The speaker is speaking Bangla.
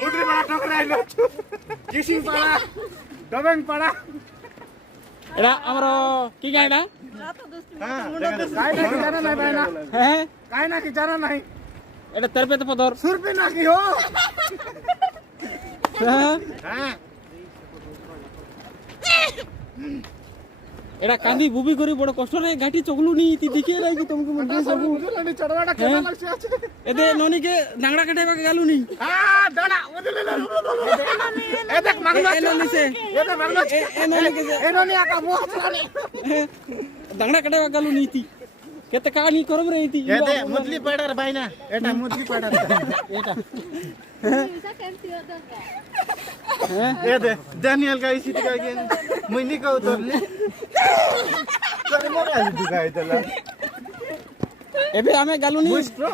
মুদ্রি পাড়া ঠকরাইলো কিসিং পাড়া দবেং পাড়া এটা আমার কি গায় না কাই নাকি জানা নাই ভাই না হ্যাঁ কাই নাকি জানা নাই এটা তেরপে তো পদর সুরপি নাকি হো হ্যাঁ হ্যাঁ এটা কান্দি বুবি করি বড় কষ্ট নাই গাটি চকলু নি তি দেখিয়ে নাই কি তোমাকে মধ্যে সব বুঝলানি চড়াটা কেমন লাগছে আছে এতে ননিকে নাংড়া কাটাইবা গেলু নি দাঁড়া এ দেখ মাগলো এ ননিছে এ দেখ মাগলো এ ননিকে এ ননি আকা মুহ চড়ানি দাংড়া কাটাইবা গেলু নি তি কেতে কানি করব রে তি এ দে মুদলি পাড়ার বাইনা এটা মুদলি পাড়ার এটা এ দে ড্যানিয়েল গাই সিটি গাই মুইনি কও তোরলি তোরে মোরা দিগাই দেলা এবে আমি গেলু নি